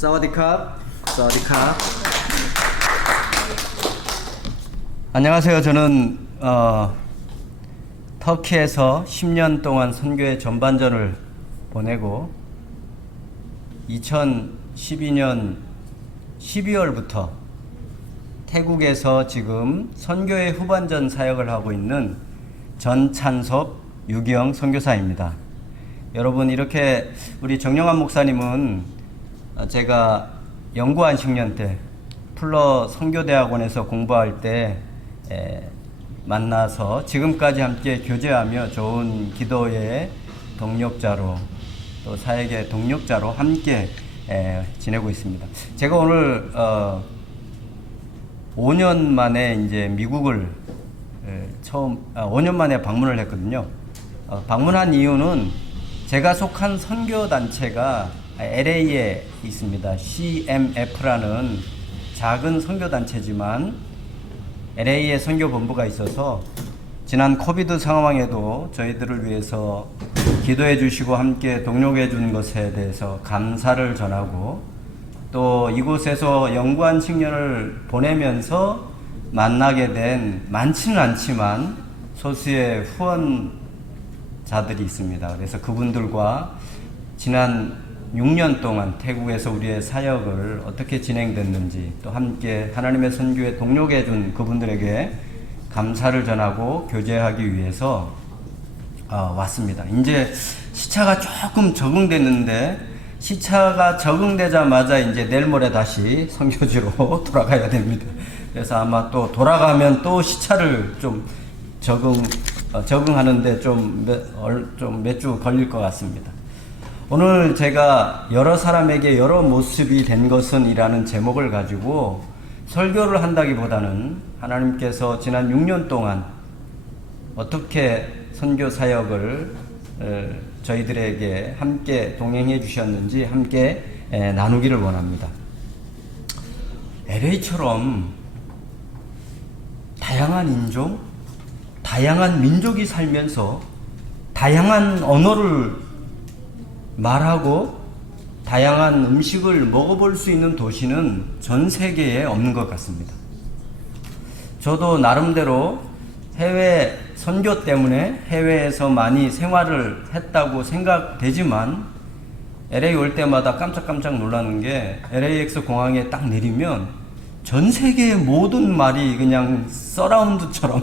사와디캅, 사와디캅. 안녕하세요. 저는 터키에서 10년 동안 선교의 전반전을 보내고 2012년 12월부터 태국에서 지금 선교의 후반전 사역을 하고 있는 전찬섭 유기영 선교사입니다. 여러분, 이렇게 우리 정영환 목사님은 제가 영구안식년 때 풀러 선교대학원에서 공부할 때 만나서 지금까지 함께 교제하며 좋은 기도의 동력자로 또 사역의 동력자로 함께 지내고 있습니다. 제가 오늘 5년 만에 이제 미국을 5년 만에 방문을 했거든요. 방문한 이유는 제가 속한 선교단체가 LA에 있습니다. CMF라는 작은 선교단체지만 LA에 선교본부가 있어서 지난 코비드 상황에도 저희들을 위해서 기도해 주시고 함께 동력해 준 것에 대해서 감사를 전하고, 또 이곳에서 영구한 식년을 보내면서 만나게 된 많지는 않지만 소수의 후원자들이 있습니다. 그래서 그분들과 지난 6년 동안 태국에서 우리의 사역을 어떻게 진행됐는지, 또 함께 하나님의 선교에 동력해 준 그분들에게 감사를 전하고 교제하기 위해서 왔습니다. 이제 시차가 조금 적응됐는데, 시차가 적응되자마자 이제 내일 모레 다시 선교지로 돌아가야 됩니다. 그래서 아마 또 돌아가면 또 시차를 좀 적응하는데 좀 몇 주 걸릴 것 같습니다. 오늘 제가 여러 사람에게 여러 모습이 된 것은 이라는 제목을 가지고 설교를 한다기보다는 하나님께서 지난 6년 동안 어떻게 선교 사역을 저희들에게 함께 동행해 주셨는지 함께 나누기를 원합니다. LA처럼 다양한 인종, 다양한 민족이 살면서 다양한 언어를 말하고 다양한 음식을 먹어볼 수 있는 도시는 전 세계에 없는 것 같습니다. 저도 나름대로 해외 선교 때문에 해외에서 많이 생활을 했다고 생각되지만 LA 올 때마다 깜짝깜짝 놀라는 게 LAX 공항에 딱 내리면 전 세계의 모든 말이 그냥 서라운드처럼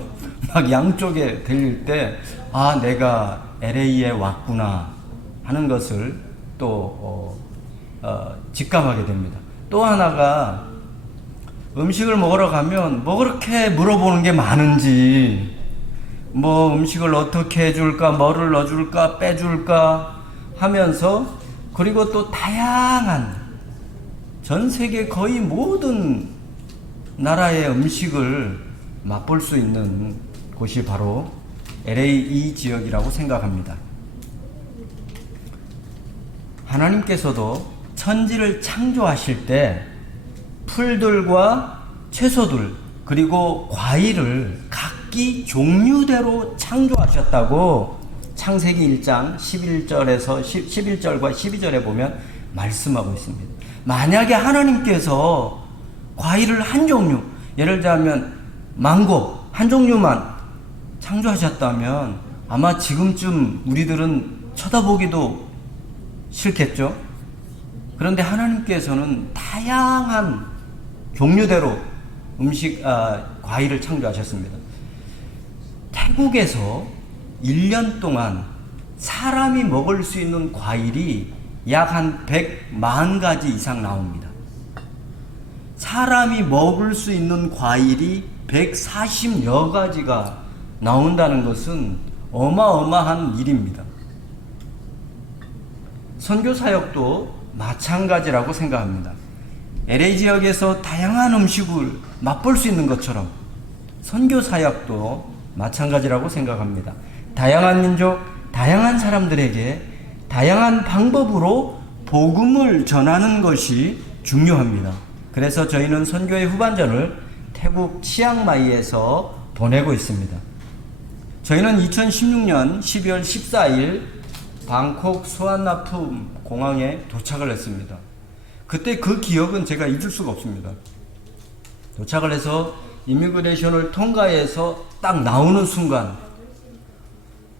막 양쪽에 들릴 때, 아, 내가 LA에 왔구나 하는 것을 또 직감하게 됩니다. 또 하나가, 음식을 먹으러 가면 뭐 그렇게 물어보는 게 많은지, 뭐 음식을 어떻게 해줄까, 뭐를 넣어줄까, 빼줄까 하면서, 그리고 또 다양한 전 세계 거의 모든 나라의 음식을 맛볼 수 있는 곳이 바로 LA 이 지역이라고 생각합니다. 하나님께서도 천지를 창조하실 때 풀들과 채소들 그리고 과일을 각기 종류대로 창조하셨다고 창세기 1장 11절과 12절에 보면 말씀하고 있습니다. 만약에 하나님께서 과일을 한 종류, 예를 들자면 망고 한 종류만 창조하셨다면 아마 지금쯤 우리들은 쳐다보기도 싫겠죠? 그런데 하나님께서는 다양한 종류대로 과일을 창조하셨습니다. 태국에서 1년 동안 사람이 먹을 수 있는 과일이 약 한 140가지 이상 나옵니다. 사람이 먹을 수 있는 과일이 140여 가지가 나온다는 것은 어마어마한 일입니다. 선교 사역도 마찬가지라고 생각합니다. LA 지역에서 다양한 음식을 맛볼 수 있는 것처럼 선교 사역도 마찬가지라고 생각합니다. 다양한 민족, 다양한 사람들에게 다양한 방법으로 복음을 전하는 것이 중요합니다. 그래서 저희는 선교의 후반전을 태국 치앙마이에서 보내고 있습니다. 저희는 2016년 12월 14일 방콕 수완나품 공항에 도착을 했습니다. 그때 그 기억은 제가 잊을 수가 없습니다. 도착을 해서 이미그레이션을 통과해서 딱 나오는 순간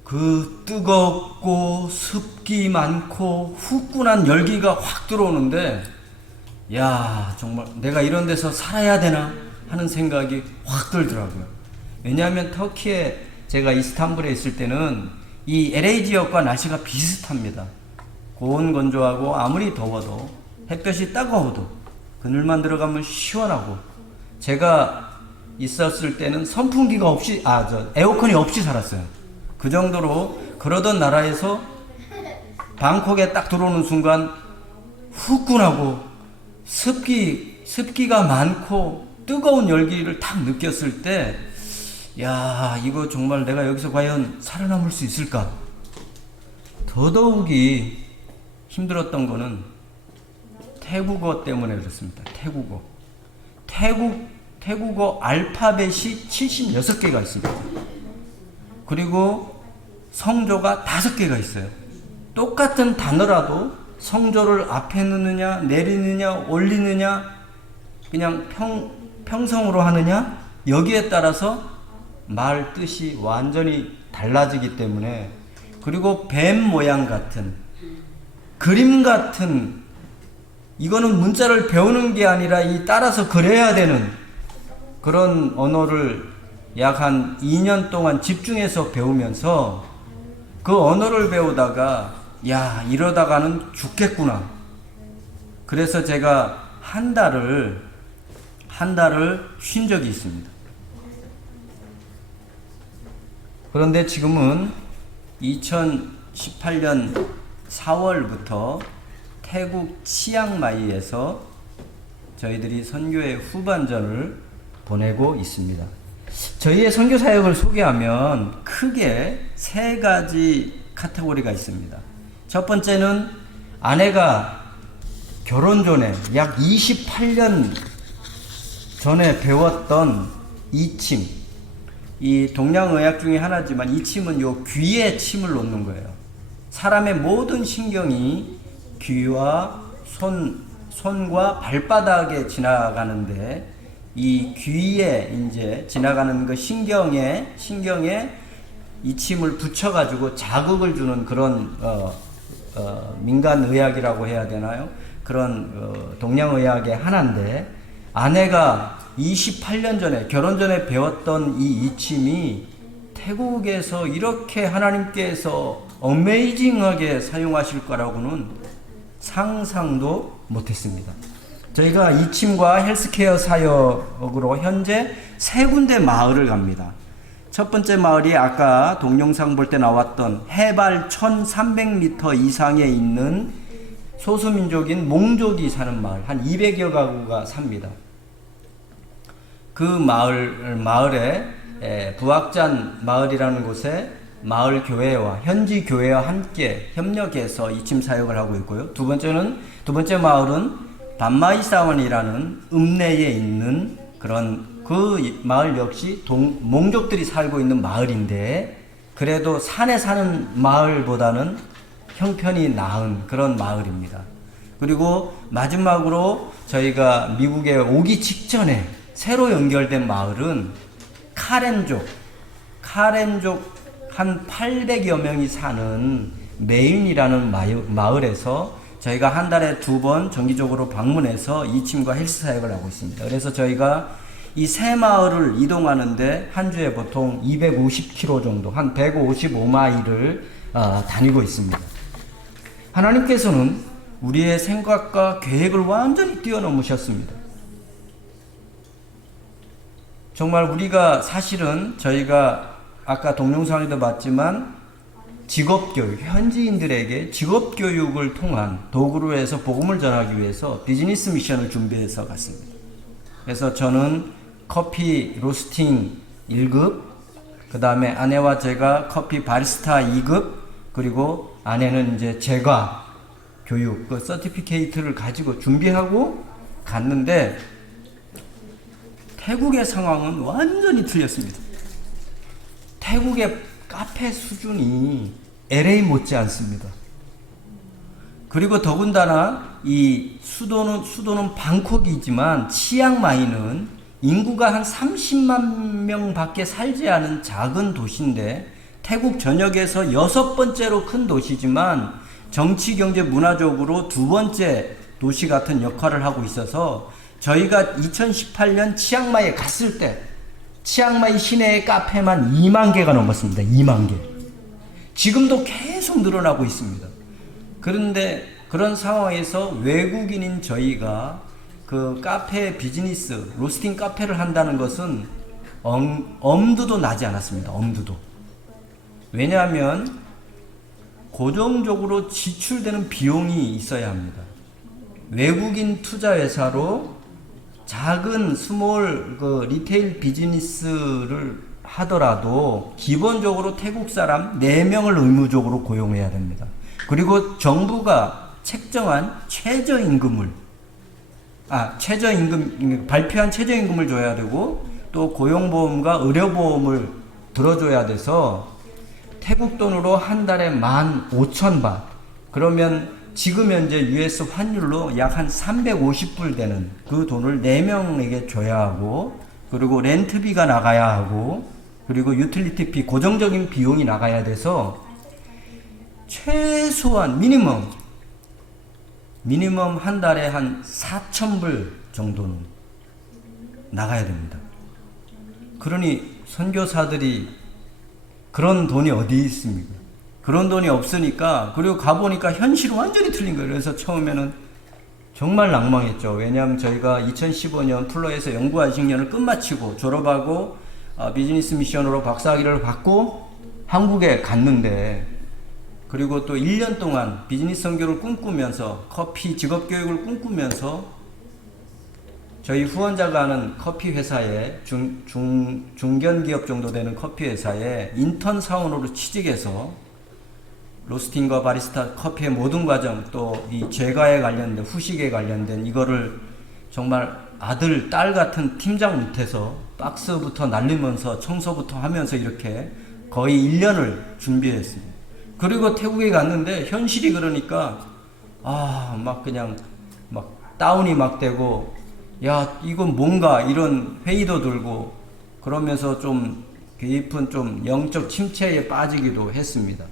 그 뜨겁고 습기 많고 후끈한 열기가 확 들어오는데, 야, 정말 내가 이런 데서 살아야 되나 하는 생각이 확 들더라고요. 왜냐하면 터키에 제가 이스탄불에 있을 때는 이 LA 지역과 날씨가 비슷합니다. 고온건조하고 아무리 더워도 햇볕이 따가워도 그늘만 들어가면 시원하고, 제가 있었을 때는 선풍기가 없이 에어컨이 없이 살았어요. 그 정도로 그러던 나라에서 방콕에 딱 들어오는 순간 후끈하고 습기가 많고 뜨거운 열기를 딱 느꼈을 때, 야, 이거 정말 내가 여기서 과연 살아남을 수 있을까? 더더욱이 힘들었던 거는 태국어 때문에 그렇습니다. 태국어 알파벳이 76개가 있습니다. 그리고 성조가 5개가 있어요. 똑같은 단어라도 성조를 앞에 넣느냐, 내리느냐, 올리느냐, 그냥 평성으로 하느냐, 여기에 따라서 말 뜻이 완전히 달라지기 때문에, 그리고 뱀 모양 같은, 그림 같은, 이거는 문자를 배우는 게 아니라 이 따라서 그려야 되는 그런 언어를 약 한 2년 동안 집중해서 배우면서, 그 언어를 배우다가 야, 이러다가는 죽겠구나. 그래서 제가 한 달을 쉰 적이 있습니다. 그런데 지금은 2018년 4월부터 태국 치앙마이에서 저희들이 선교의 후반전을 보내고 있습니다. 저희의 선교 사역을 소개하면 크게 3가지 카테고리가 있습니다. 첫 번째는 아내가 결혼 전에 약 28년 전에 배웠던 이침. 이 동양의학 중에 하나지만 이침은 요 귀에 침을 놓는 거예요. 사람의 모든 신경이 귀와 손과 발바닥에 지나가는데, 이 귀에 이제 지나가는 그 신경에 이침을 붙여가지고 자극을 주는 그런 민간의학이라고 해야 되나요? 그런 동양의학의 하나인데, 아내가 28년 전에 결혼 전에 배웠던 이 이침이 태국에서 이렇게 하나님께서 어메이징하게 사용하실 거라고는 상상도 못했습니다. 저희가 이침과 헬스케어 사역으로 현재 3군데 마을을 갑니다. 첫 번째 마을이 아까 동영상 볼 때 나왔던 해발 1300m 이상에 있는 소수민족인 몽족이 사는 마을, 한 200여 가구가 삽니다. 그 마을에 부악잔 마을이라는 곳에 마을 교회와 현지 교회와 함께 협력해서 이침 사역을 하고 있고요. 두 번째 마을은 반마이사원이라는 읍내에 있는 그런 그 마을 역시 몽족들이 살고 있는 마을인데, 그래도 산에 사는 마을보다는 형편이 나은 그런 마을입니다. 그리고 마지막으로 저희가 미국에 오기 직전에 새로 연결된 마을은 카렌족 한 800여 명이 사는 메인이라는 마을에서 저희가 한 달에 2번 정기적으로 방문해서 이침과 헬스 사역을 하고 있습니다. 그래서 저희가 이 3마을을 이동하는데 한 주에 보통 250km 정도, 한 155마일을 다니고 있습니다. 하나님께서는 우리의 생각과 계획을 완전히 뛰어넘으셨습니다. 정말 우리가 사실은 저희가 아까 동영상에도 봤지만 직업교육, 현지인들에게 직업교육을 통한 도구로 해서 복음을 전하기 위해서 비즈니스 미션을 준비해서 갔습니다. 그래서 저는 커피 로스팅 1급, 그 다음에 아내와 제가 커피 바리스타 2급, 그리고 아내는 이제 제과 교육, 그 서티피케이트를 가지고 준비하고 갔는데, 태국의 상황은 완전히 틀렸습니다. 태국의 카페 수준이 LA 못지 않습니다. 그리고 더군다나 이 수도는 방콕이지만 치앙마이는 인구가 한 30만 명밖에 살지 않은 작은 도시인데 태국 전역에서 6번째로 큰 도시지만 정치, 경제, 문화적으로 2번째 도시 같은 역할을 하고 있어서 저희가 2018년 치앙마이에 갔을 때 치앙마이 시내의 카페만 2만 개가 넘었습니다. 2만 개. 지금도 계속 늘어나고 있습니다. 그런데 그런 상황에서 외국인인 저희가 그 카페 비즈니스, 로스팅 카페를 한다는 것은 엄두도 나지 않았습니다. 엄두도. 왜냐하면 고정적으로 지출되는 비용이 있어야 합니다. 외국인 투자회사로 작은 스몰 리테일 비즈니스를 하더라도 기본적으로 태국 사람 4명을 의무적으로 고용해야 됩니다. 그리고 정부가 책정한 발표한 최저임금을 줘야 되고 또 고용보험과 의료보험을 들어줘야 돼서 태국 돈으로 한 달에 15,000바. 그러면 지금 현재 US 환율로 약 한 350불 되는 그 돈을 4명에게 줘야 하고, 그리고 렌트비가 나가야 하고, 그리고 유틸리티비 고정적인 비용이 나가야 돼서 최소한 미니멈 한 달에 한 4,000불 정도는 나가야 됩니다. 그러니 선교사들이 그런 돈이 어디 있습니까? 그런 돈이 없으니까, 그리고 가보니까 현실은 완전히 틀린 거예요. 그래서 처음에는 정말 낭망했죠. 왜냐하면 저희가 2015년 플러에서 연구안식년을 끝마치고 졸업하고 비즈니스 미션으로 박사학위를 받고 한국에 갔는데, 그리고 또 1년 동안 비즈니스 선교를 꿈꾸면서 커피 직업교육을 꿈꾸면서 저희 후원자가 하는 커피 회사에 중견기업 정도 되는 커피 회사에 인턴 사원으로 취직해서 로스팅과 바리스타 커피의 모든 과정, 또 이 제과에 관련된 후식에 관련된 이거를 정말 아들, 딸 같은 팀장 밑에서 박스부터 날리면서 청소부터 하면서 이렇게 거의 1년을 준비했습니다. 그리고 태국에 갔는데 현실이 그러니까 막 그냥 막 다운이 막 되고, 야 이건 뭔가 이런 회의도 들고 그러면서 좀 깊은 좀 영적 침체에 빠지기도 했습니다.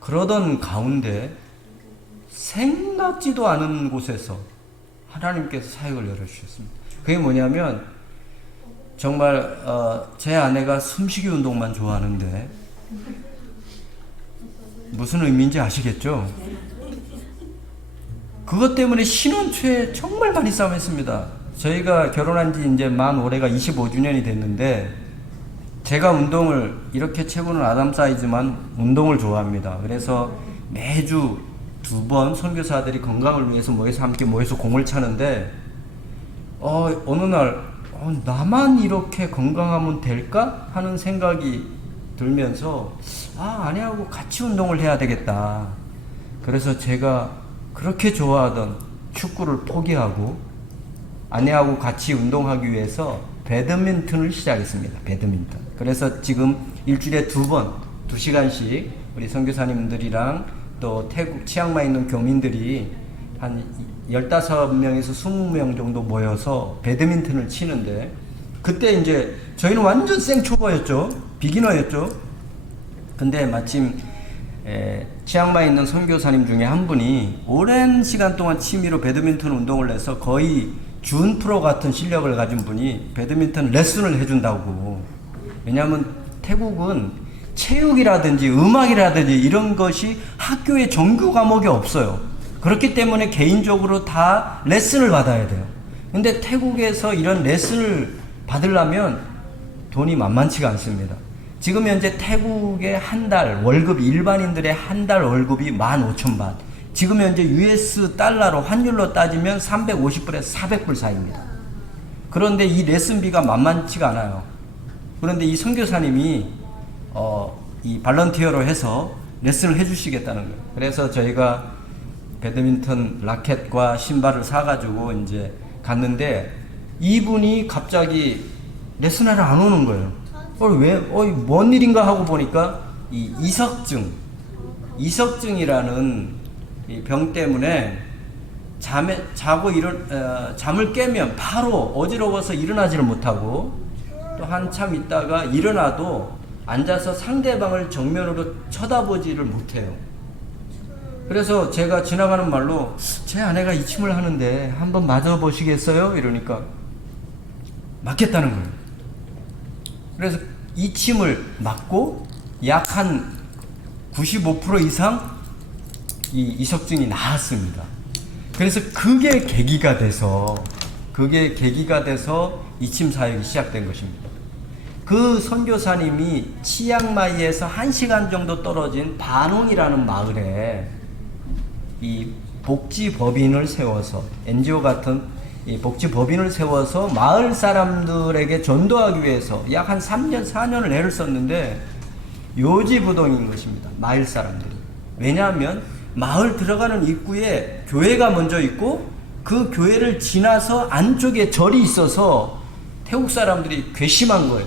그러던 가운데 생각지도 않은 곳에서 하나님께서 사역을 열어주셨습니다. 그게 뭐냐면 정말 제 아내가 숨쉬기 운동만 좋아하는데 무슨 의미인지 아시겠죠? 그것 때문에 신혼 초에 정말 많이 싸움했습니다. 저희가 결혼한 지 이제 만 올해가 25주년이 됐는데 제가 운동을 이렇게 채고는 아담 사이즈만 운동을 좋아합니다. 그래서 매주 2번 선교사들이 건강을 위해서 함께 모여서 공을 차는데 어느 날 나만 이렇게 건강하면 될까? 하는 생각이 들면서 아내하고 같이 운동을 해야 되겠다. 그래서 제가 그렇게 좋아하던 축구를 포기하고 아내하고 같이 운동하기 위해서 배드민턴을 시작했습니다. 배드민턴. 그래서 지금 일주일에 2번 2시간씩 우리 선교사님들이랑 또 태국 치앙마이 있는 교민들이 한 15명에서 20명 정도 모여서 배드민턴을 치는데, 그때 이제 저희는 완전 생초보였죠. 비기너였죠. 근데 마침 치앙마이에 있는 선교사님 중에 한 분이 오랜 시간 동안 취미로 배드민턴 운동을 해서 거의 준 프로 같은 실력을 가진 분이 배드민턴 레슨을 해준다고. 왜냐하면 태국은 체육이라든지 음악이라든지 이런 것이 학교에 정규 과목이 없어요. 그렇기 때문에 개인적으로 다 레슨을 받아야 돼요. 근데 태국에서 이런 레슨을 받으려면 돈이 만만치가 않습니다. 지금 현재 태국의 한 달 월급이, 일반인들의 한 달 월급이 15,000바. 지금 현재 US 달러로 환율로 따지면 350불에서 400불 사이입니다. 그런데 이 레슨비가 만만치가 않아요. 그런데 이 선교사님이 이 발런티어로 해서 레슨을 해주시겠다는 거예요. 그래서 저희가 배드민턴 라켓과 신발을 사가지고 이제 갔는데 이분이 갑자기 레슨하러 안 오는 거예요. 뭔 일인가 하고 보니까 이 이석증, 이석증이라는 이 병 때문에 잠을 깨면 바로 어지러워서 일어나지를 못하고 또 한참 있다가 일어나도 앉아서 상대방을 정면으로 쳐다보지를 못해요. 그래서 제가 지나가는 말로 제 아내가 이침을 하는데 한번 맞아보시겠어요? 이러니까 맞겠다는 거예요. 그래서 이침을 맞고 약 한 95% 이상 이 이석증이 나았습니다. 그래서 그게 계기가 돼서 이침 사역이 시작된 것입니다. 그 선교사님이 치앙마이에서 1시간 정도 떨어진 바농이라는 마을에 이 복지법인을 세워서 NGO 같은 이 복지법인을 세워서 마을 사람들에게 전도하기 위해서 약 한 3년, 4년을 애를 썼는데 요지부동인 것입니다. 마을 사람들이. 왜냐하면 마을 들어가는 입구에 교회가 먼저 있고 그 교회를 지나서 안쪽에 절이 있어서 태국 사람들이 괘씸한 거예요.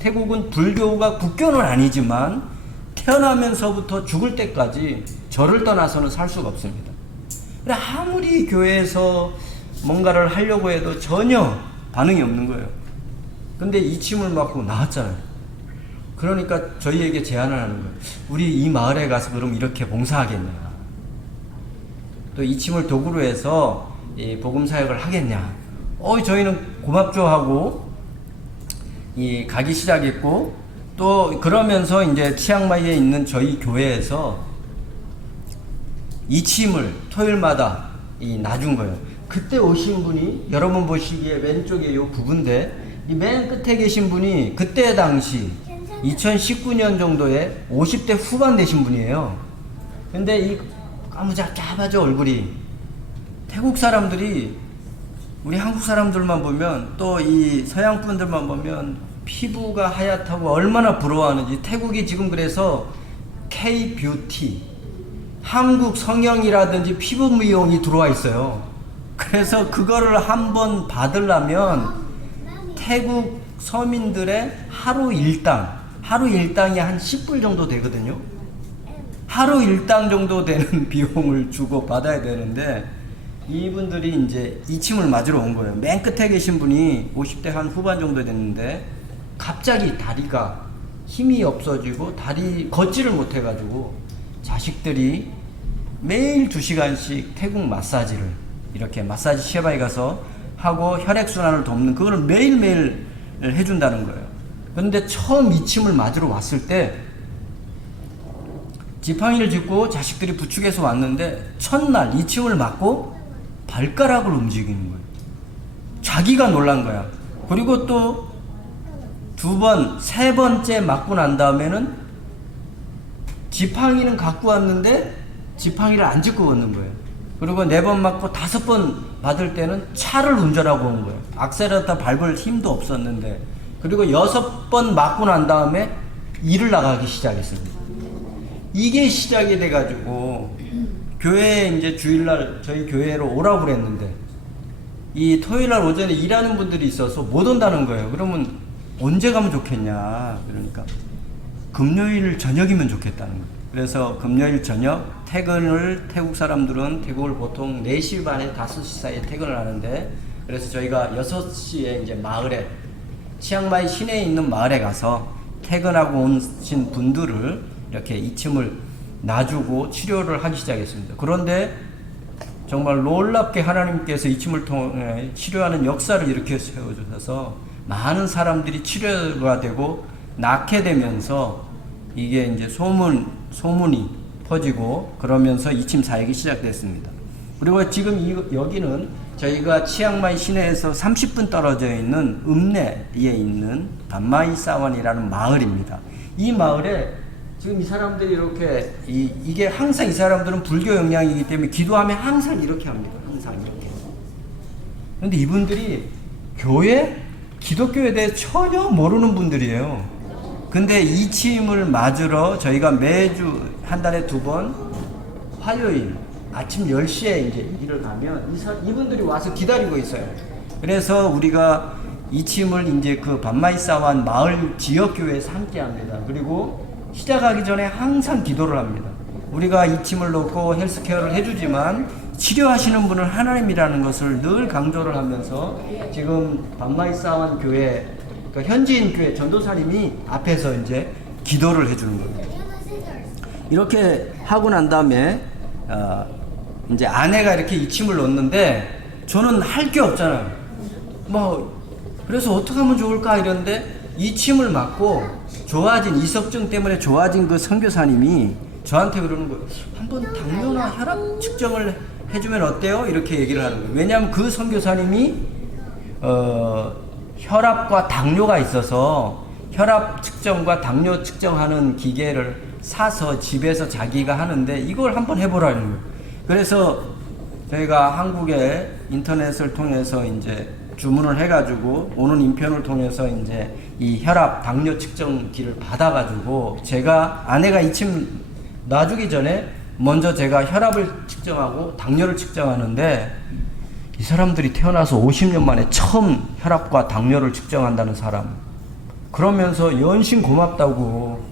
태국은 불교가 국교는 아니지만 태어나면서부터 죽을 때까지 절을 떠나서는 살 수가 없습니다. 근데 아무리 교회에서 뭔가를 하려고 해도 전혀 반응이 없는 거예요. 근데 이침을 맞고 나왔잖아요. 그러니까 저희에게 제안을 하는 거예요. 우리 이 마을에 가서 그럼 이렇게 봉사하겠냐. 또 이침을 도구로 해서 이 복음 사역을 하겠냐. 저희는 고맙죠 하고 가기 시작했고 또 그러면서 이제 치앙마이에 있는 저희 교회에서 이침을 토요일마다 놔준 거예요. 그때 오신 분이 여러분 보시기에 왼쪽에 요 부분인데 이 맨 끝에 계신 분이 그때 당시 2019년 정도에 50대 후반 되신 분이에요. 근데 이 까무잡잡하죠 얼굴이. 태국 사람들이 우리 한국 사람들만 보면 또 이 서양 분들만 보면 피부가 하얗다고 얼마나 부러워하는지. 태국이 지금 그래서 K-뷰티, 한국 성형이라든지 피부 미용이 들어와 있어요. 그래서 그거를 한번 받으려면 태국 서민들의 하루 일당이 한 10불 정도 되거든요. 하루 일당 정도 되는 비용을 주고 받아야 되는데 이분들이 이제 이침을 맞으러 온 거예요. 맨 끝에 계신 분이 50대 한 후반 정도 됐는데 갑자기 다리가 힘이 없어지고 걷지를 못해가지고 자식들이 매일 2시간씩 태국 마사지를 이렇게 마사지 쉐바에 가서 하고 혈액순환을 돕는 그거를 매일매일 해준다는 거예요. 그런데 처음 이침을 맞으러 왔을 때 지팡이를 짚고 자식들이 부축해서 왔는데 첫날 이침을 맞고 발가락을 움직이는 거예요. 자기가 놀란 거야. 그리고 또 2번, 3번째 맞고 난 다음에는 지팡이는 갖고 왔는데 지팡이를 안 짚고 오는 거예요. 그리고 4번 맞고 5번 받을 때는 차를 운전하고 온 거예요. 악셀레터 밟을 힘도 없었는데. 그리고 6번 맞고 난 다음에 일을 나가기 시작했습니다. 이게 시작이 돼가지고 교회에 이제 주일날 저희 교회로 오라고 그랬는데 이 토요일날 오전에 일하는 분들이 있어서 못 온다는 거예요. 그러면 언제 가면 좋겠냐. 그러니까 금요일 저녁이면 좋겠다는 거예요. 그래서 금요일 저녁 퇴근을 태국 사람들은 태국을 보통 4시 반에 5시 사이에 퇴근을 하는데 그래서 저희가 6시에 이제 마을에 치앙마이 시내에 있는 마을에 가서 퇴근하고 오신 분들을 이렇게 이침을 놔주고 치료를 하기 시작했습니다. 그런데 정말 놀랍게 하나님께서 이침을 통해 치료하는 역사를 이렇게 세워주셔서 많은 사람들이 치료가 되고 낫게 되면서 이게 이제 소문이 퍼지고 그러면서 이침 사역이 시작됐습니다. 그리고 지금 여기는 저희가 치앙마이 시내에서 30분 떨어져 있는 읍내에 있는 반마이 사원이라는 마을입니다. 이 마을에 지금 이 사람들이 이렇게 이게 항상 이 사람들은 불교 영향이기 때문에 기도하면 항상 이렇게 합니다. 항상 이렇게. 그런데 이분들이 기독교에 대해 전혀 모르는 분들이에요. 근데 이침을 맞으러 저희가 매주 한 달에 2번 화요일 아침 10시에 이제 일을 가면 이분들이 와서 기다리고 있어요. 그래서 우리가 이침을 이제 그 반마이사완 마을 지역교회에서 함께 합니다. 그리고 시작하기 전에 항상 기도를 합니다. 우리가 이침을 놓고 헬스케어를 해주지만 치료하시는 분은 하나님이라는 것을 늘 강조를 하면서 지금 반마이사완 교회, 그러니까 현지인 교회 전도사님이 앞에서 이제 기도를 해주는 겁니다. 이렇게 하고 난 다음에 이제 아내가 이렇게 이침을 놓는데 저는 할 게 없잖아요. 그래서 어떻게 하면 좋을까 이랬는데 이침을 맞고 좋아진 이석증 때문에 좋아진 그 선교사님이 저한테 그러는 거예요. 한번 당뇨나 혈압 측정을 해주면 어때요? 이렇게 얘기를 하는 거예요. 왜냐하면 그 선교사님이 혈압과 당뇨가 있어서 혈압 측정과 당뇨 측정하는 기계를 사서 집에서 자기가 하는데 이걸 한번 해보라는 거예요. 그래서 저희가 한국에 인터넷을 통해서 이제 주문을 해가지고 오는 인편을 통해서 이제 이 혈압 당뇨 측정기를 받아가지고 제가 아내가 이침 놔주기 전에 먼저 제가 혈압을 측정하고 당뇨를 측정하는데 이 사람들이 태어나서 50년 만에 처음 혈압과 당뇨를 측정한다는 사람, 그러면서 연신 고맙다고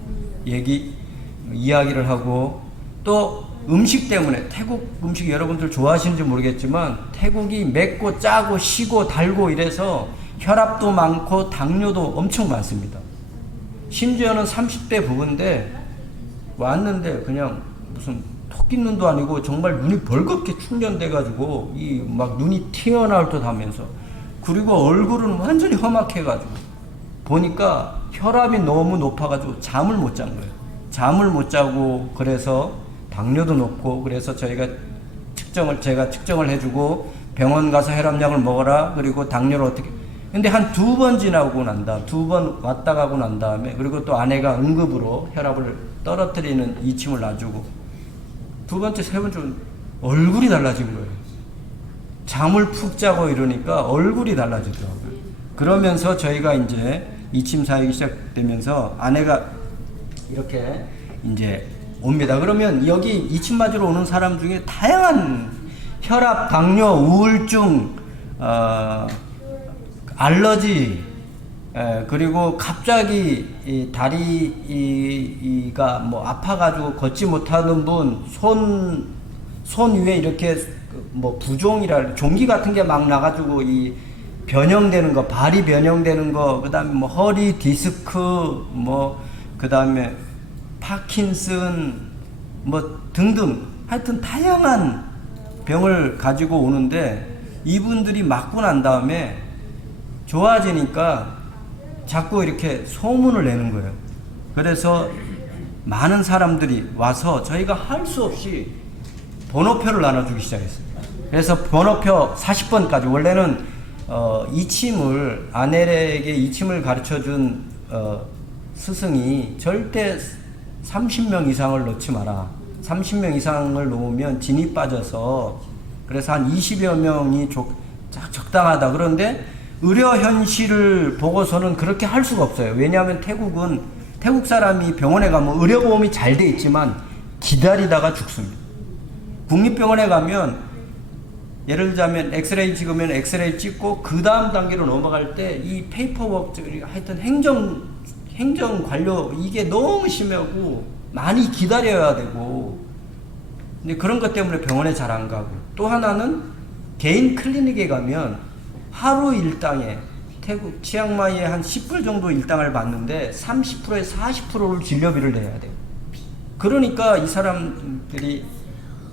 이야기를 하고, 또 음식 때문에, 태국 음식 여러분들 좋아하시는지 모르겠지만 태국이 맵고 짜고 시고 달고 이래서 혈압도 많고 당뇨도 엄청 많습니다. 심지어는 30대 부부인데 왔는데 그냥 무슨 토끼눈도 아니고 정말 눈이 벌겋게 충전돼가지고 이 막 눈이 튀어나올 듯 하면서, 그리고 얼굴은 완전히 험악해가지고 보니까 혈압이 너무 높아가지고 잠을 못 잔 거예요. 잠을 못 자고, 그래서 당뇨도 높고, 그래서 제가 측정을 해주고 병원 가서 혈압약을 먹어라, 그리고 당뇨를 어떻게, 근데 한 2번 지나고 난 다음, 2번 왔다 가고 난 다음에, 그리고 또 아내가 응급으로 혈압을 떨어뜨리는 이침을 놔주고, 2번째, 3번째 얼굴이 달라진 거예요. 잠을 푹 자고 이러니까 얼굴이 달라지더라고요. 그러면서 저희가 이제 이침 사역이 시작되면서 아내가 이렇게 이제 옵니다. 그러면 여기 이침 맞으러 오는 사람 중에 다양한 혈압, 당뇨, 우울증, 알러지, 그리고 갑자기 이 다리가 뭐 아파가지고 걷지 못하는 분, 손 위에 이렇게 뭐 부종이라 종기 같은 게 막 나가지고 이 변형되는 거, 발이 변형되는 거, 그 다음에 뭐 허리 디스크, 뭐 그 다음에 파킨슨, 뭐 등등 하여튼 다양한 병을 가지고 오는데, 이분들이 맞고 난 다음에 좋아지니까 자꾸 이렇게 소문을 내는 거예요. 그래서 많은 사람들이 와서 저희가 할 수 없이 번호표를 나눠주기 시작했어요. 그래서 번호표 40번까지, 원래는 이침을, 아내에게 이침을 가르쳐준 스승이 절대 30명 이상을 넣지 마라. 30명 이상을 놓으면 진이 빠져서, 그래서 한 20여 명이 적당하다. 그런데 의료 현실을 보고서는 그렇게 할 수가 없어요. 왜냐하면 태국 사람이 병원에 가면 의료보험이 잘 돼 있지만 기다리다가 죽습니다. 국립병원에 가면 예를 들자면 엑스레이 찍으면 엑스레이 찍고 그 다음 단계로 넘어갈 때 이 페이퍼워크, 하여튼 행정 관료, 이게 너무 심하고 많이 기다려야 되고, 근데 그런 것 때문에 병원에 잘 안 가고, 또 하나는 개인 클리닉에 가면 하루 일당에, 태국 치앙마이에 한 10불 정도 일당을 받는데 30%에서 40%를 진료비를 내야 돼요. 그러니까 이 사람들이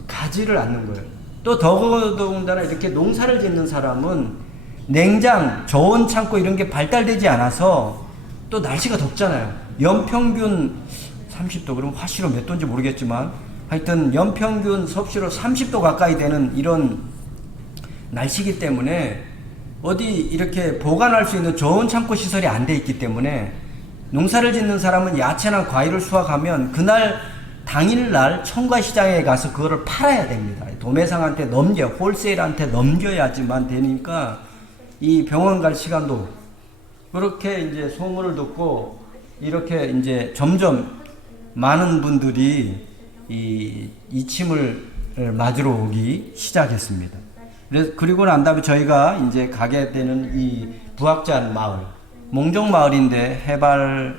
가지를 않는 거예요. 또 더더군다나 이렇게 농사를 짓는 사람은 냉장, 저온 창고 이런 게 발달되지 않아서, 또 날씨가 덥잖아요. 연평균 30도, 그럼 화씨로 몇 도인지 모르겠지만 하여튼 연평균 섭씨로 30도 가까이 되는 이런 날씨이기 때문에 어디 이렇게 보관할 수 있는 저온 창고 시설이 안 돼 있기 때문에, 농사를 짓는 사람은 야채나 과일을 수확하면 그날 당일날 청과시장에 가서 그거를 팔아야 됩니다. 도매상한테 홀세일한테 넘겨야지만 되니까 이 병원 갈 시간도, 그렇게 이제 소문을 듣고 이렇게 이제 점점 많은 분들이 이 이침을 맞으러 오기 시작했습니다. 그리고 난 다음에 저희가 이제 가게 되는 이 부악잔 마을, 몽종 마을인데 해발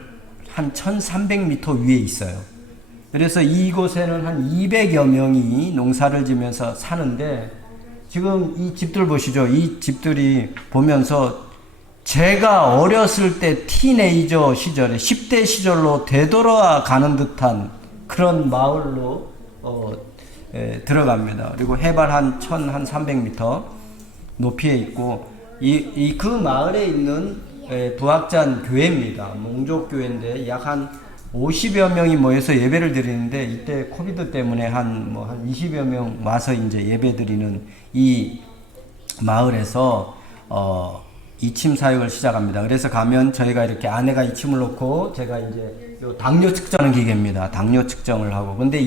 한 1300m 위에 있어요. 그래서 이곳에는 한 200여 명이 농사를 지면서 사는데, 지금 이 집들 보시죠. 이 집들이 보면서 제가 어렸을 때 티네이저 시절에 10대 시절로 되돌아가는 듯한 그런 마을로 들어갑니다. 그리고 해발 한 1300m 높이에 있고, 그 마을에 있는 부학잔 교회입니다. 몽족교회인데 약 한 50여 명이 모여서 예배를 드리는데, 이때 코비드 때문에 한 20여 명 와서 이제 예배 드리는 이 마을에서 이침 사역을 시작합니다. 그래서 가면 저희가 이렇게 아내가 이침을 놓고 제가 이제 요 당뇨 측정하는 기계입니다. 당뇨 측정을 하고. 근데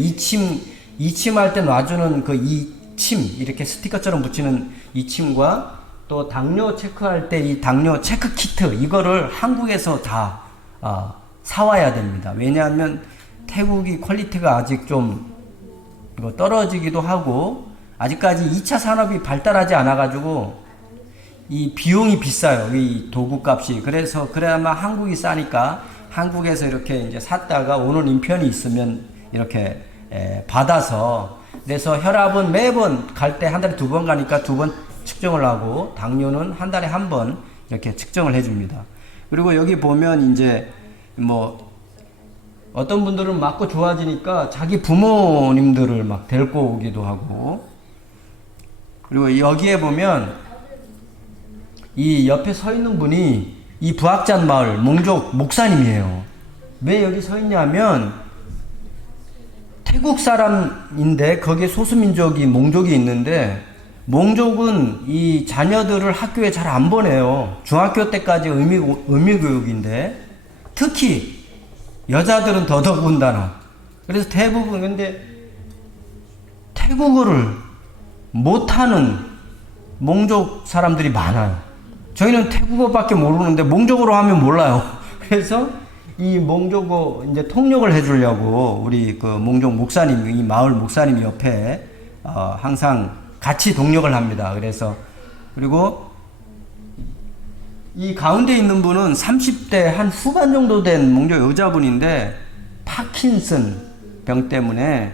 이침할 때 놔주는 그 이침, 이렇게 스티커처럼 붙이는 이침과 또 당뇨 체크할 때 이 당뇨 체크 키트, 이거를 한국에서 다 사와야 됩니다. 왜냐하면 태국이 퀄리티가 아직 좀 떨어지기도 하고, 아직까지 2차 산업이 발달하지 않아가지고 이 비용이 비싸요. 이 도구 값이. 그래야만 한국이 싸니까 한국에서 이렇게 이제 샀다가 오는 인편이 있으면 이렇게 받아서, 그래서 혈압은 매번 갈 때 한 달에 2번 가니까 2번 측정을 하고, 당뇨는 한 달에 1번 이렇게 측정을 해줍니다. 그리고 여기 보면 이제 어떤 분들은 맞고 좋아지니까 자기 부모님들을 막 데리고 오기도 하고, 그리고 여기에 보면 이 옆에 서 있는 분이 이 부학잔 마을 몽족 목사님이에요. 왜 여기 서 있냐면 태국 사람인데 거기에 소수민족이 몽족이 있는데, 몽족은 이 자녀들을 학교에 잘 안 보내요. 중학교 때까지 의미교육인데, 특히 여자들은 더더군다나. 그래서 대부분 근데 태국어를 못하는 몽족 사람들이 많아요. 저희는 태국어밖에 모르는데 몽족어로 하면 몰라요. 그래서 이 몽족어 이제 통역을 해주려고 우리 그 몽족 목사님, 이 마을 목사님 옆에 항상 같이 동역을 합니다. 그래서 그리고 이 가운데 있는 분은 30대 한 후반 정도 된 몽족 여자분인데, 파킨슨 병 때문에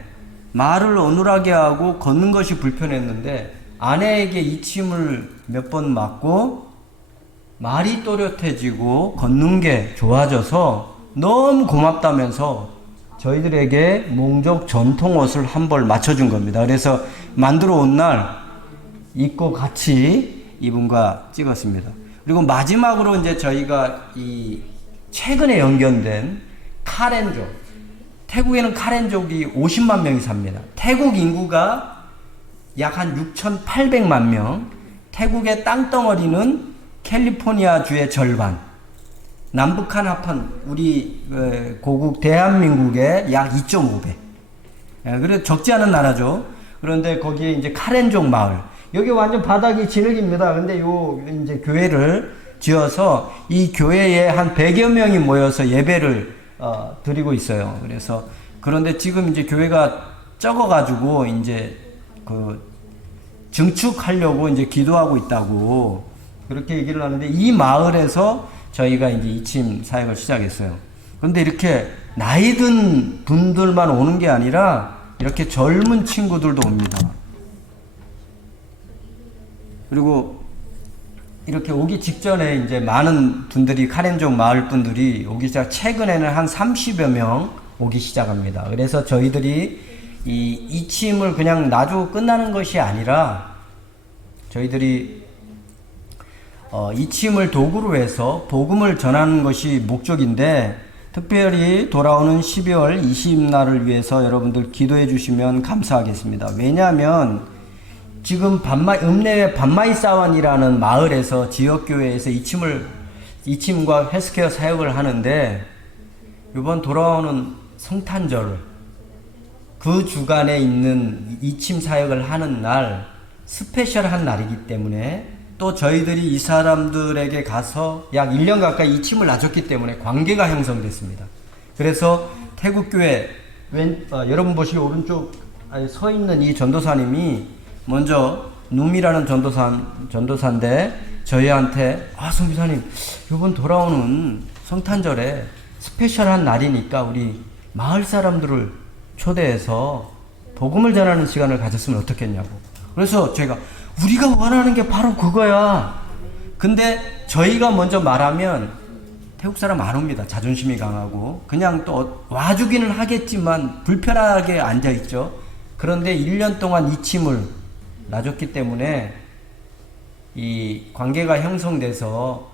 말을 어눌하게 하고 걷는 것이 불편했는데, 아내에게 이침을 몇 번 맞고 말이 또렷해지고 걷는 게 좋아져서 너무 고맙다면서 저희들에게 몽족 전통 옷을 한 벌 맞춰준 겁니다. 그래서 만들어 온 날 입고 같이 이분과 찍었습니다. 그리고 마지막으로 이제 저희가 이 최근에 연결된 카렌족, 태국에는 카렌족이 50만 명이 삽니다. 태국 인구가 약 한 6,800만 명, 태국의 땅덩어리는 캘리포니아 주의 절반, 남북한 합한 우리 고국 대한민국의 약 2.5배. 그래서 적지 않은 나라죠. 그런데 거기에 이제 카렌족 마을, 여기 완전 바닥이 진흙입니다. 근데 요 이제 교회를 지어서 이 교회에 한 100여 명이 모여서 예배를 드리고 있어요. 그래서 그런데 지금 이제 교회가 적어가지고 이제 그 증축하려고 이제 기도하고 있다고 그렇게 얘기를 하는데, 이 마을에서 저희가 이제 이침 사역을 시작했어요. 그런데 이렇게 나이 든 분들만 오는 게 아니라 이렇게 젊은 친구들도 옵니다. 그리고 이렇게 오기 직전에 이제 많은 분들이, 카렌족 마을 분들이 오기 시작, 최근에는 한 30여 명 오기 시작합니다. 그래서 저희들이 이 이침을 그냥 놔주고 끝나는 것이 아니라, 저희들이 이침을 도구로 해서 복음을 전하는 것이 목적인데, 특별히 돌아오는 12월 20날을 위해서 여러분들 기도해 주시면 감사하겠습니다. 왜냐하면 지금 읍내의 반마이사완이라는 마을에서 지역교회에서 이침과 헬스케어 사역을 하는데, 이번 돌아오는 성탄절 그 주간에 있는 이침 사역을 하는 날 스페셜한 날이기 때문에, 또 저희들이 이 사람들에게 가서 약 1년 가까이 이침을 놔줬기 때문에 관계가 형성됐습니다. 그래서 태국교회 여러분 보시기 오른쪽 서 있는 이 전도사님이 먼저 눔이라는 전도사인데 저희한테, 선교사님, 이번 돌아오는 성탄절에 스페셜한 날이니까 우리 마을 사람들을 초대해서 복음을 전하는 시간을 가졌으면 어떻겠냐고. 그래서 제가 우리가 원하는 게 바로 그거야. 근데 저희가 먼저 말하면 태국 사람 안 옵니다. 자존심이 강하고 그냥 또 와주기는 하겠지만 불편하게 앉아있죠. 그런데 1년 동안 이침을 놔줬기 때문에 이 관계가 형성돼서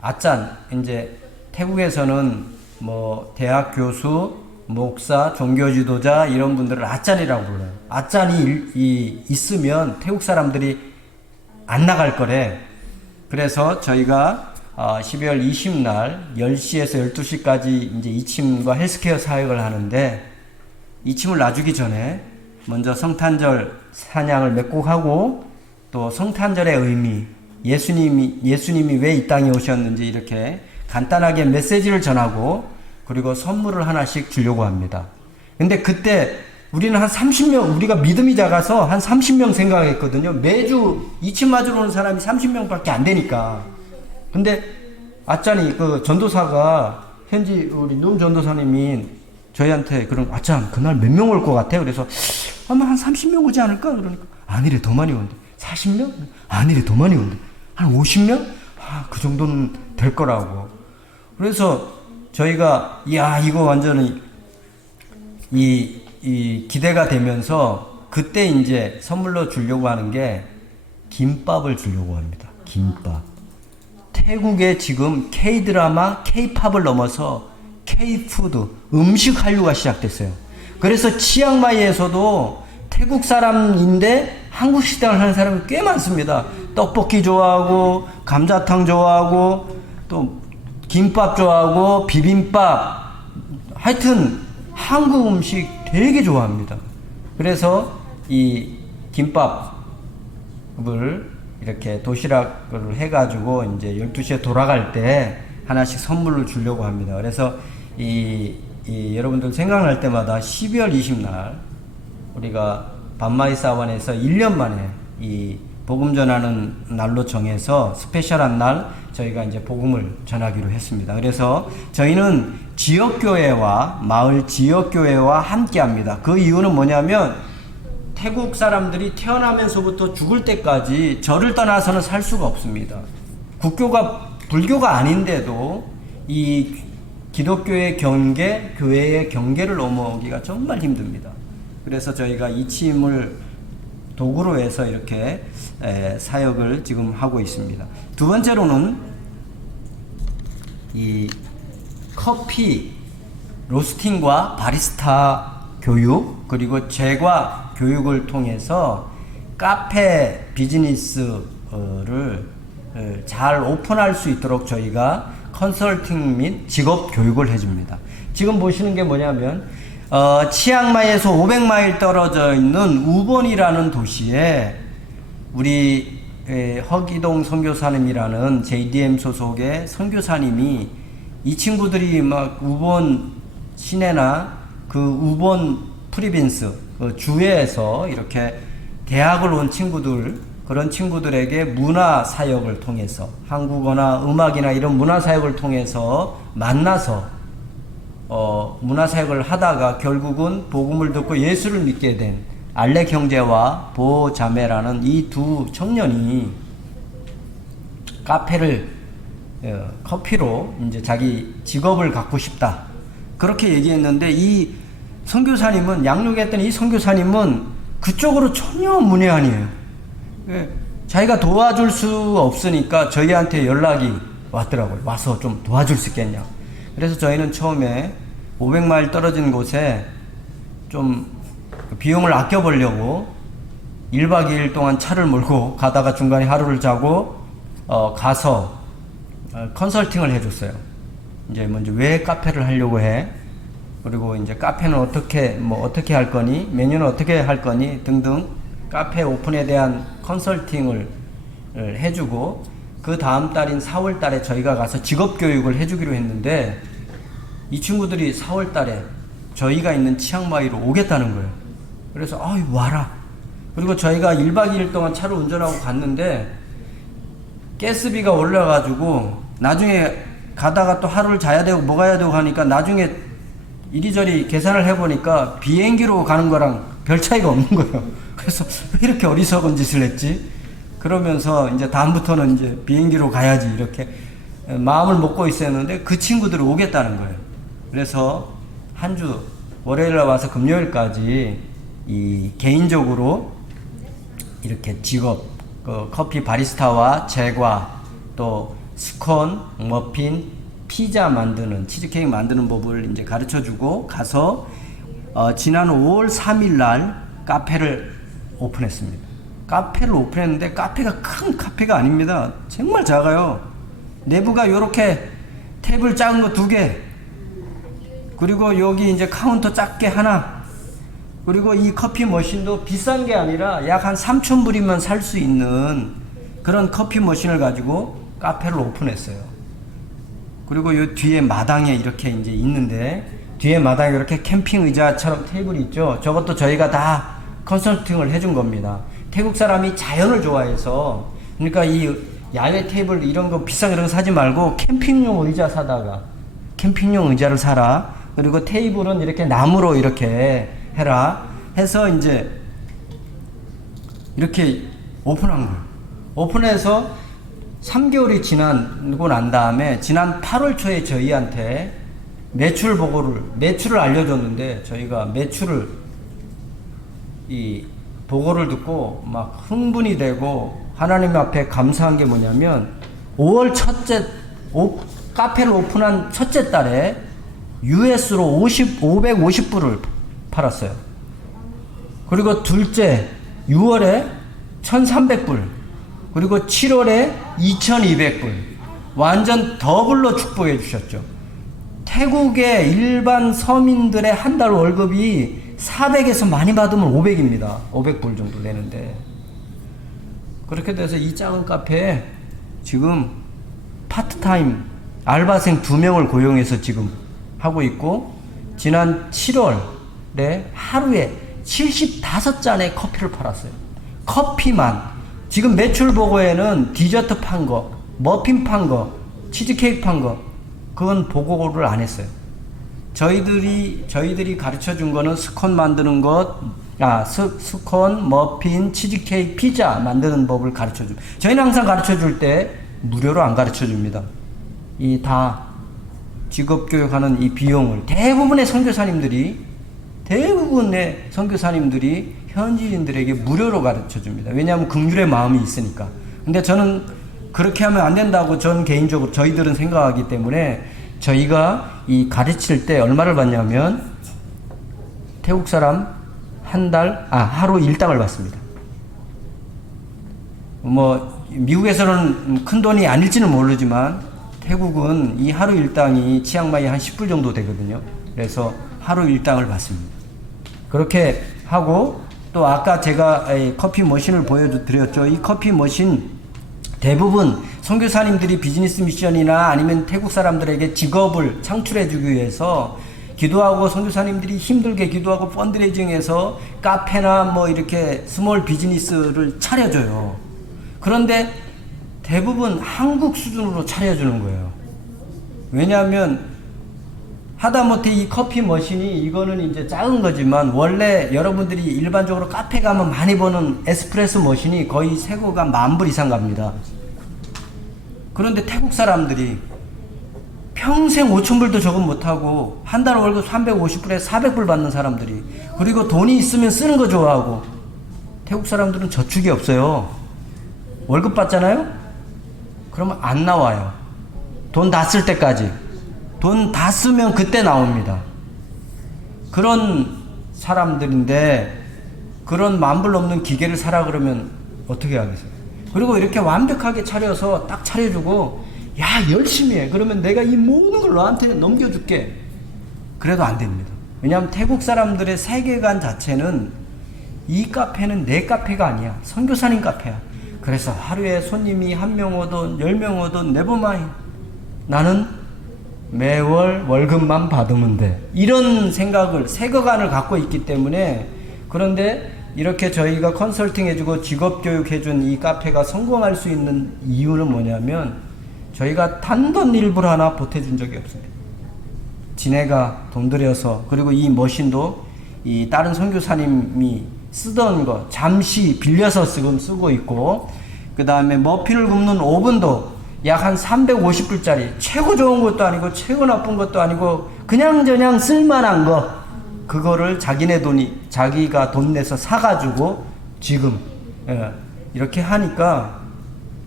아짠, 이제 태국에서는 뭐 대학 교수, 목사, 종교 지도자 이런 분들을 아짠이라고 불러요. 아짠이 있으면 태국 사람들이 안 나갈 거래. 그래서 저희가 12월 20날 10시에서 12시까지 이제 이침과 헬스케어 사역을 하는데, 이침을 놔주기 전에 먼저 성탄절 찬양을 몇 곡 하고, 또 성탄절의 의미, 예수님이 왜 이 땅에 오셨는지 이렇게 간단하게 메시지를 전하고, 그리고 선물을 하나씩 주려고 합니다. 근데 그때 우리는 한 30명, 우리가 믿음이 작아서 한 30명 생각했거든요. 매주 이침 맞으러 오는 사람이 30명밖에 안 되니까. 근데 아짠이 그 전도사가 현지 우리 눈 전도사님이 저희한테 그런, 아짠 그날 몇 명 올 것 같아? 그래서 아마 한 30명 오지 않을까? 그러니까 아니래, 더 많이 온대. 40명? 아니래, 더 많이 온대. 한 50명? 그 정도는 될 거라고. 그래서 저희가 이거 완전히 이 기대가 되면서 그때 이제 선물로 주려고 하는 게 김밥을 주려고 합니다. 김밥. 태국에 지금 K-드라마, K-팝을 넘어서 K-푸드, 음식 한류가 시작됐어요. 그래서 치앙마이에서도 태국 사람인데 한국 식당을 하는 사람이 꽤 많습니다. 떡볶이 좋아하고, 감자탕 좋아하고, 또 김밥 좋아하고, 비빔밥, 하여튼 한국 음식 되게 좋아합니다. 그래서 이 김밥을 이렇게 도시락을 해가지고 이제 12시에 돌아갈 때 하나씩 선물을 주려고 합니다. 그래서 여러분들 생각날 때마다 12월 20날 우리가 반마이 사원에서 1년 만에 이 복음 전하는 날로 정해서 스페셜한 날 저희가 이제 복음을 전하기로 했습니다. 그래서 저희는 지역교회와 마을 지역교회와 함께 합니다. 그 이유는 뭐냐면 태국 사람들이 태어나면서부터 죽을 때까지 절을 떠나서는 살 수가 없습니다. 국교가 불교가 아닌데도 이 기독교의 경계, 교회의 경계를 넘어오기가 정말 힘듭니다. 그래서 저희가 이침을 도구로 해서 이렇게 사역을 지금 하고 있습니다. 두 번째로는 이 커피 로스팅과 바리스타 교육, 그리고 제과 교육을 통해서 카페 비즈니스를 잘 오픈할 수 있도록 저희가 컨설팅 및 직업 교육을 해줍니다. 지금 보시는 게 뭐냐면 치앙마이에서 500마일 떨어져 있는 우본이라는 도시에 우리 허기동 선교사님이라는 JDM 소속의 선교사님이 이 친구들이 막 우본 시내나 그 우본 프리빈스 그 주에서 이렇게 대학을 온 친구들, 그런 친구들에게 문화 사역을 통해서 한국어나 음악이나 이런 문화 사역을 통해서 만나서 문화 사역을 하다가 결국은 복음을 듣고 예수를 믿게 된 알렉 형제와 보 자매라는 이 두 청년이 카페를 커피로 이제 자기 직업을 갖고 싶다 그렇게 얘기했는데, 이 선교사님은, 양육했던 이 선교사님은 그쪽으로 전혀 문외한이에요. 자기가 도와줄 수 없으니까 저희한테 연락이 왔더라고요. 와서 좀 도와줄 수 있겠냐. 그래서 저희는 처음에 500마일 떨어진 곳에 좀 비용을 아껴보려고 1박 2일 동안 차를 몰고 가다가 중간에 하루를 자고 가서 컨설팅을 해줬어요. 이제 먼저 왜 카페를 하려고 해? 그리고 이제 카페는 어떻게 할 거니? 메뉴는 어떻게 할 거니? 등등 카페 오픈에 대한 컨설팅을 해주고, 그 다음 달인 4월 달에 저희가 가서 직업 교육을 해주기로 했는데, 이 친구들이 4월 달에 저희가 있는 치앙마이로 오겠다는 거예요. 그래서 와라. 그리고 저희가 1박 2일 동안 차를 운전하고 갔는데 가스비가 올라가지고 나중에 가다가 또 하루를 자야 되고 뭐 가야 되고 하니까 나중에 이리저리 계산을 해보니까 비행기로 가는 거랑 별 차이가 없는 거예요. 그래서 왜 이렇게 어리석은 짓을 했지? 그러면서 이제 다음부터는 이제 비행기로 가야지 이렇게 마음을 먹고 있었는데 그 친구들이 오겠다는 거예요. 그래서 한 주 월요일날 와서 금요일까지 이 개인적으로 이렇게 직업 커피 바리스타와 제과 또 스콘, 머핀, 피자 만드는 치즈케이크 만드는 법을 이제 가르쳐주고 가서 지난 5월 3일 날 카페를 오픈했습니다. 카페를 오픈했는데 카페가 큰 카페가 아닙니다. 정말 작아요. 내부가 이렇게 테이블 작은 거 2개, 그리고 여기 이제 카운터 작게 하나, 그리고 이 커피 머신도 비싼 게 아니라 약 한 3,000불이면 살 수 있는 그런 커피 머신을 가지고 카페를 오픈했어요. 그리고 요 뒤에 마당에 이렇게 이제 있는데, 뒤에 마당에 이렇게 캠핑 의자처럼 테이블이 있죠. 저것도 저희가 다 컨설팅을 해준 겁니다. 태국 사람이 자연을 좋아해서, 그러니까 이 야외 테이블 이런 거 비싼 이런 거 사지 말고 캠핑용 의자 사다가 캠핑용 의자를 사라. 그리고 테이블은 이렇게 나무로 이렇게 해라 해서 이제 이렇게 오픈한 거예요. 오픈해서 3개월이 지나고 난 다음에 지난 8월 초에 저희한테 매출을 알려줬는데, 저희가 매출을 이 보고를 듣고 막 흥분이 되고 하나님 앞에 감사한 게 뭐냐면, 5월 카페를 오픈한 첫째 달에 US로 550불을 팔았어요. 그리고 둘째 6월에 1300불, 그리고 7월에 2200불, 완전 더블로 축복해 주셨죠. 태국의 일반 서민들의 한 달 월급이 400에서 많이 받으면 500입니다. 500불 정도 되는데, 그렇게 돼서 이 작은 카페에 지금 파트타임 알바생 2명을 고용해서 지금 하고 있고, 지난 7월에 하루에 75잔의 커피를 팔았어요. 커피만. 지금 매출 보고에는 디저트 판 거, 머핀 판 거, 치즈케이크 판 거, 그건 보고를 안 했어요. 저희들이 가르쳐 준 거는 스콘 만드는 것, 스콘, 머핀, 치즈케이크, 피자 만드는 법을 가르쳐 줍니다. 저희는 항상 가르쳐 줄 때 무료로 안 가르쳐 줍니다. 이 다 직업교육하는 이 비용을 대부분의 선교사님들이 현지인들에게 무료로 가르쳐 줍니다. 왜냐하면 긍휼의 마음이 있으니까. 근데 저는 그렇게 하면 안 된다고 전 개인적으로 저희들은 생각하기 때문에, 저희가 이 가르칠 때 얼마를 받냐면, 태국 사람 하루 일당을 받습니다. 뭐 미국에서는 큰 돈이 아닐지는 모르지만 태국은 이 하루 일당이 치앙마이 한 10불 정도 되거든요. 그래서 하루 일당을 받습니다. 그렇게 하고, 또 아까 제가 커피 머신을 보여드렸죠. 이 커피 머신 대부분 선교사님들이 비즈니스 미션이나 아니면 태국 사람들에게 직업을 창출해주기 위해서 기도하고, 선교사님들이 힘들게 기도하고 펀드레이징해서 카페나 뭐 이렇게 스몰 비즈니스를 차려줘요. 그런데 대부분 한국 수준으로 차려주는 거예요. 왜냐하면 하다못해 이 커피 머신이, 이거는 이제 작은 거지만, 원래 여러분들이 일반적으로 카페 가면 많이 보는 에스프레소 머신이 거의 새거가 10,000불 이상 갑니다. 그런데 태국 사람들이 평생 5,000불도 적응 못하고 한 달 월급 350불에 400불 받는 사람들이, 그리고 돈이 있으면 쓰는 거 좋아하고, 태국 사람들은 저축이 없어요. 월급 받잖아요? 그러면 안 나와요. 돈 다 쓸 때까지. 돈 다 쓰면 그때 나옵니다. 그런 사람들인데, 그런 10,000불 넘는 기계를 사라 그러면 어떻게 하겠어요? 그리고 이렇게 완벽하게 차려서 딱 차려주고, 야, 열심히 해. 그러면 내가 이 모든 걸 너한테 넘겨줄게. 그래도 안 됩니다. 왜냐하면 태국 사람들의 세계관 자체는, 이 카페는 내 카페가 아니야. 선교사님 카페야. 그래서 하루에 손님이 1명 오든 10명 오든 네버마이, 나는 매월 월급만 받으면 돼. 이런 생각을, 세계관을 갖고 있기 때문에. 그런데 이렇게 저희가 컨설팅 해주고 직업교육 해준 이 카페가 성공할 수 있는 이유는 뭐냐면, 저희가 단돈 1불 하나 보태준 적이 없어요. 지네가 돈 들여서, 그리고 이 머신도 이 다른 선교사님이 쓰던 거 잠시 빌려서 지금 쓰고 있고, 그 다음에 머핀을 굽는 오븐도 약 한 350불짜리, 최고 좋은 것도 아니고 최고 나쁜 것도 아니고 그냥저냥 쓸만한 거, 그거를 자기가 돈 내서 사가지고 지금 이렇게 하니까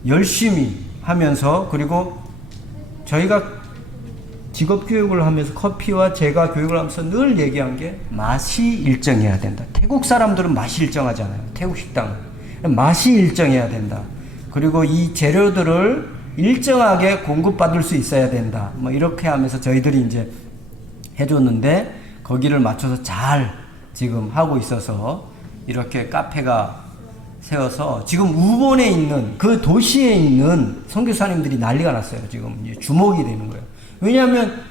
열심히 하면서, 그리고 저희가 직업 교육을 하면서 커피와 제가 교육을 하면서 늘 얘기한 게 맛이 일정해야 된다. 태국 사람들은 맛이 일정하잖아요. 태국 식당 맛이 일정해야 된다. 그리고 이 재료들을 일정하게 공급받을 수 있어야 된다. 뭐 이렇게 하면서 저희들이 이제 해줬는데, 거기를 맞춰서 잘 지금 하고 있어서 이렇게 카페가 세워서 지금 우본에 있는 그 도시에 있는 선교사님들이 난리가 났어요. 지금 이제 주목이 되는 거예요. 왜냐하면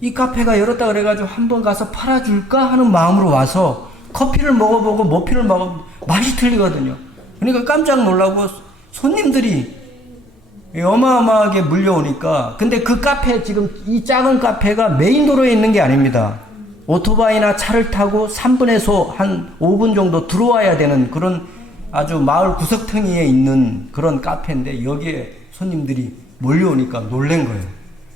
이 카페가 열었다 그래가지고 한번 가서 팔아줄까 하는 마음으로 와서 커피를 먹어보고 머핀을 먹으면 맛이 틀리거든요. 그러니까 깜짝 놀라고 손님들이 어마어마하게 물려오니까. 근데 그 카페, 지금 이 작은 카페가 메인 도로에 있는 게 아닙니다. 오토바이나 차를 타고 3분에서 한 5분 정도 들어와야 되는 그런 아주 마을 구석탱이에 있는 그런 카페인데, 여기에 손님들이 몰려오니까 놀란 거예요.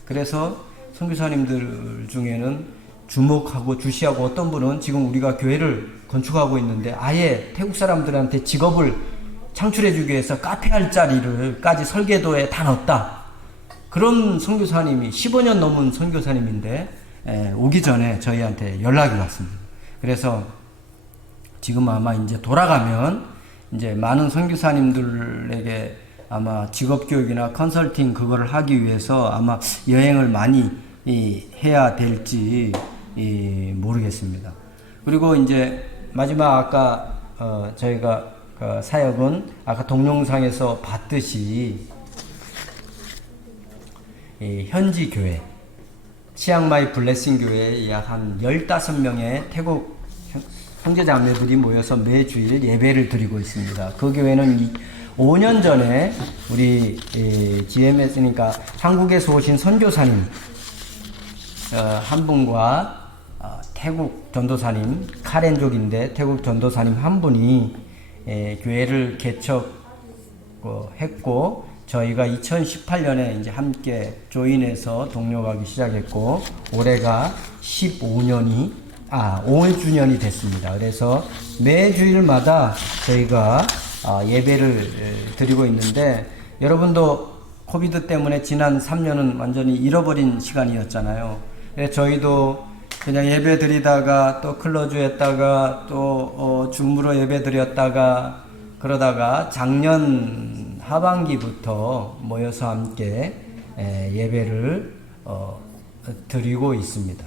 그래서 선교사님들 중에는 주목하고 주시하고, 어떤 분은 지금 우리가 교회를 건축하고 있는데 아예 태국 사람들한테 직업을 창출해주기 위해서 카페 할 자리를까지 설계도에 다 넣었다. 그런 선교사님이 15년 넘은 선교사님인데 오기 전에 저희한테 연락이 왔습니다. 그래서 지금 아마 이제 돌아가면 이제 많은 선교사님들에게 아마 직업교육이나 컨설팅 그거를 하기 위해서 아마 여행을 많이 해야 될지 모르겠습니다. 그리고 이제 마지막 아까 저희가 사역은 아까 동영상에서 봤듯이 현지 교회, 치앙마이 블레싱 교회에 약 한 15명의 태국 형제자매들이 모여서 매주일 예배를 드리고 있습니다. 그 교회는 5년 전에 우리 GMS니까 한국에서 오신 선교사님 한 분과 태국 전도사님, 카렌족인데 태국 전도사님 한 분이 교회를 개척했고, 저희가 2018년에 이제 함께 조인해서 동료가기 시작했고, 올해가 5주년이 됐습니다. 그래서 매주일마다 저희가 예배를 드리고 있는데, 여러분도 코비드 때문에 지난 3년은 완전히 잃어버린 시간이었잖아요. 저희도 그냥 예배 드리다가 또 클로즈 했다가 또 줌으로 예배 드렸다가, 그러다가 작년 하반기부터 모여서 함께 예배를 드리고 있습니다.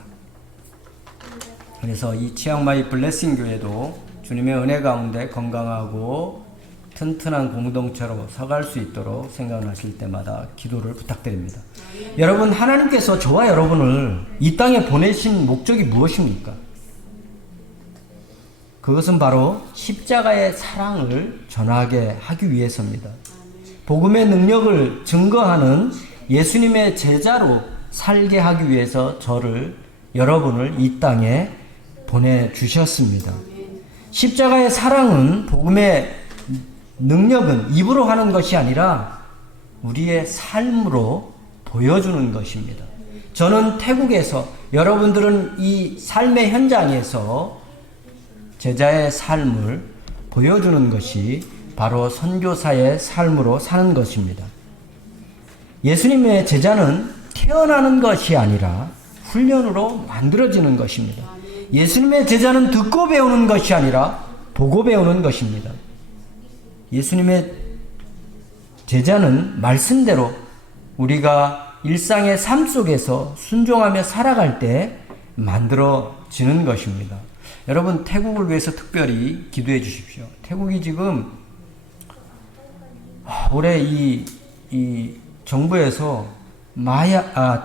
그래서 이 치앙마이 블레싱 교회도 주님의 은혜 가운데 건강하고 튼튼한 공동체로 서갈 수 있도록 생각하실 때마다 기도를 부탁드립니다. 여러분, 하나님께서 저와 여러분을 이 땅에 보내신 목적이 무엇입니까? 그것은 바로 십자가의 사랑을 전하게 하기 위해서입니다. 복음의 능력을 증거하는 예수님의 제자로 살게 하기 위해서 여러분을 이 땅에 보내주셨습니다. 십자가의 사랑은, 복음의 능력은 입으로 하는 것이 아니라 우리의 삶으로 보여주는 것입니다. 저는 태국에서, 여러분들은 이 삶의 현장에서 제자의 삶을 보여주는 것이 바로 선교사의 삶으로 사는 것입니다. 예수님의 제자는 태어나는 것이 아니라 훈련으로 만들어지는 것입니다. 예수님의 제자는 듣고 배우는 것이 아니라 보고 배우는 것입니다. 예수님의 제자는 말씀대로 우리가 일상의 삶 속에서 순종하며 살아갈 때 만들어지는 것입니다. 여러분, 태국을 위해서 특별히 기도해 주십시오. 태국이 지금 올해 이 정부에서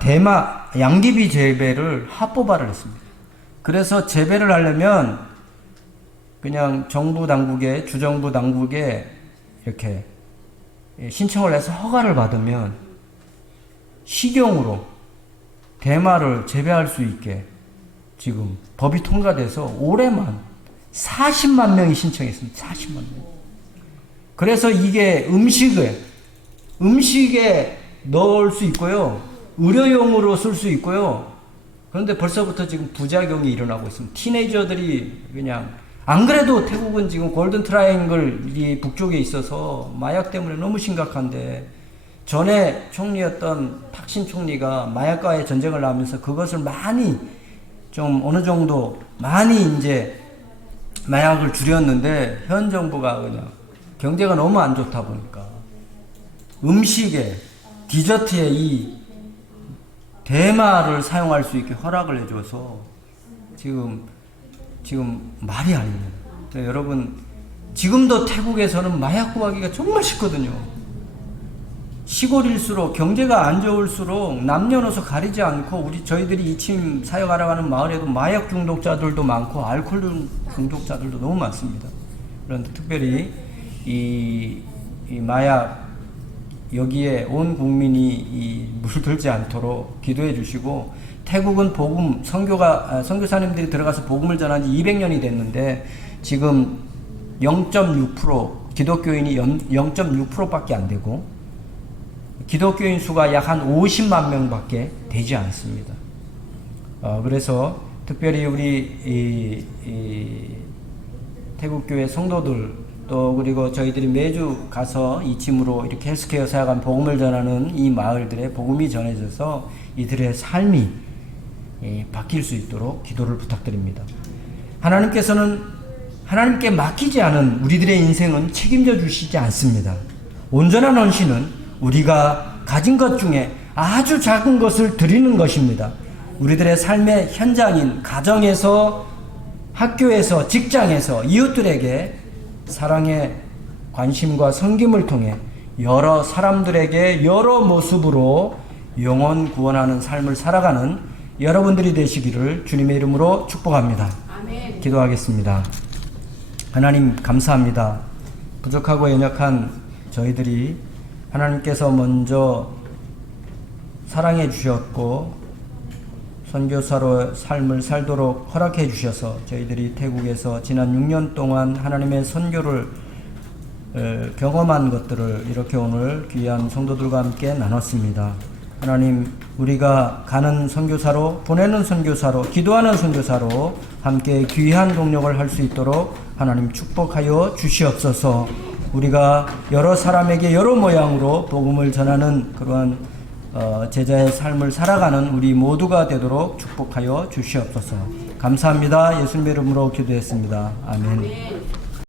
대마 양귀비 재배를 합법화를 했습니다. 그래서 재배를 하려면 그냥 정부 당국에, 주정부 당국에 이렇게 신청을 해서 허가를 받으면 식용으로 대마를 재배할 수 있게 지금 법이 통과돼서 올해만 40만 명이 신청했습니다. 40만 명. 그래서 이게 음식에 넣을 수 있고요. 의료용으로 쓸 수 있고요. 그런데 벌써부터 지금 부작용이 일어나고 있습니다. 티네이저들이 그냥, 안 그래도 태국은 지금 골든 트라이앵글 이 북쪽에 있어서 마약 때문에 너무 심각한데, 전에 총리였던 탁신 총리가 마약과의 전쟁을 하면서 그것을 많이 좀 어느 정도 많이 이제 마약을 줄였는데, 현 정부가 그냥 경제가 너무 안 좋다 보니까 음식에, 디저트에 이 대마를 사용할 수 있게 허락을 해줘서 지금 말이 아닙니다. 여러분, 지금도 태국에서는 마약 구하기가 정말 쉽거든요. 시골일수록, 경제가 안 좋을수록 남녀노소 가리지 않고 저희들이 이침 사역하러 가는 마을에도 마약 중독자들도 많고 알코올 중독자들도 너무 많습니다. 그런데 특별히 이 마약, 여기에 온 국민이 물들지 않도록 기도해 주시고, 태국은 복음, 선교사님들이 들어가서 복음을 전한 지 200년이 됐는데, 지금 0.6%, 기독교인이 0.6%밖에 안 되고, 기독교인 수가 약 한 50만 명밖에 되지 않습니다. 그래서 특별히 우리 태국교회 성도들, 또 그리고 저희들이 매주 가서 이침으로 이렇게 헬스케어 사역한 복음을 전하는 이 마을들의 복음이 전해져서 이들의 삶이 바뀔 수 있도록 기도를 부탁드립니다. 하나님께 맡기지 않은 우리들의 인생은 책임져 주시지 않습니다. 온전한 헌신은 우리가 가진 것 중에 아주 작은 것을 드리는 것입니다. 우리들의 삶의 현장인 가정에서, 학교에서, 직장에서 이웃들에게 사랑의 관심과 섬김을 통해 여러 사람들에게 여러 모습으로 영혼 구원하는 삶을 살아가는 여러분들이 되시기를 주님의 이름으로 축복합니다. 아멘. 기도하겠습니다. 하나님, 감사합니다. 부족하고 연약한 저희들이 하나님께서 먼저 사랑해 주셨고 선교사로 삶을 살도록 허락해 주셔서 저희들이 태국에서 지난 6년 동안 하나님의 선교를 경험한 것들을 이렇게 오늘 귀한 성도들과 함께 나눴습니다. 하나님, 우리가 가는 선교사로, 보내는 선교사로, 기도하는 선교사로 함께 귀한 동력을 할 수 있도록 하나님 축복하여 주시옵소서. 우리가 여러 사람에게 여러 모양으로 복음을 전하는 그러한 제자의 삶을 살아가는 우리 모두가 되도록 축복하여 주시옵소서. 감사합니다. 예수님의 이름으로 기도했습니다. 아멘.